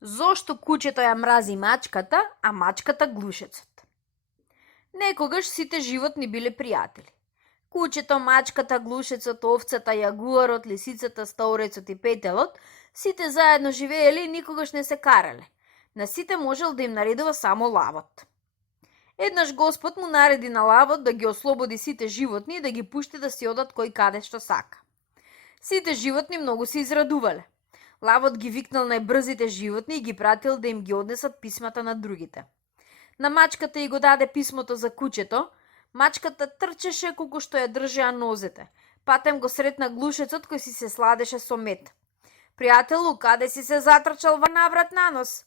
Зошто кучето ја мрази мачката, а мачката глушецот? Некогаш сите животни биле пријатели. Кучето, мачката, глушецот, овцата, јагуарот, лисицата, стаурецот и петелот, сите заедно живееле и никогаш не се карале. На сите можел да им наредува само лавот. Еднаш Господ му нареди на лавот да ги ослободи сите животни и да ги пушти да си одат кој каде што сака. Сите животни многу се израдувале. Лавот ги викнал најбрзите животни и ги пратил да им ги однесат писмата на другите. На мачката и го даде писмото за кучето. Мачката трчеше колку што ја држеа нозете. Патем го сретна глушецот кој си се сладеше со мед. Пријателу, каде си се затрчал во наврат на нос?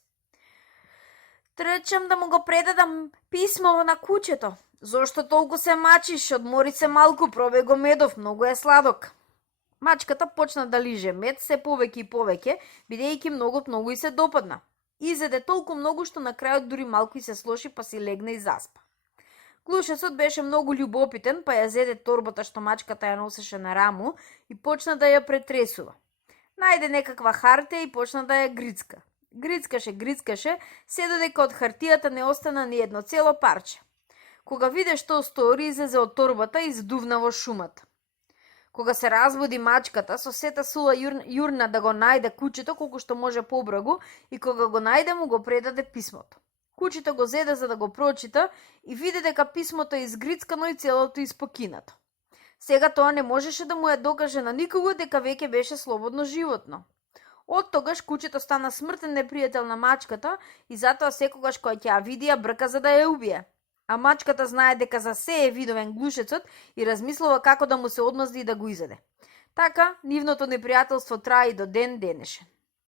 Трчам да му го предадам писмо на кучето. Зошто толку се мачиш? Одмори се малку, пробеј го медов, многу е сладок. Мачката почна да лиже мед се повеќе и повеќе, бидејќи многу и се допадна. Изеде толку многу што на крајот дури малку и се слоши, па си легна и заспа. Глушецот беше многу љубопитен, па ја зеде торбата што мачката ја носеше на раму и почна да ја претресува. Најде некаква хартија и почна да ја грицка. Грицкаше, се додека од хартијата не остана ни едно цело парче. Кога виде што стори, излезе од торбата и здувна во шумата. Кога се разбуди мачката, со сета сула јурна да го најде кучето колку што може побрзо и кога го најде му го предаде писмото. Кучето го зеде за да го прочита и виде дека писмото е изгрицкано и целото испокинато. Сега тоа не можеше да му ја докаже на никого дека веќе беше слободно животно. Од тогаш кучето стана смртен непријател на мачката и затоа секогаш кога ќе ја види ја брка за да ја убие. А мачката знае дека за се е видовен глушецот и размислува како да му се одмазди и да го изеде. Така, нивното непријателство трае и до ден денешен.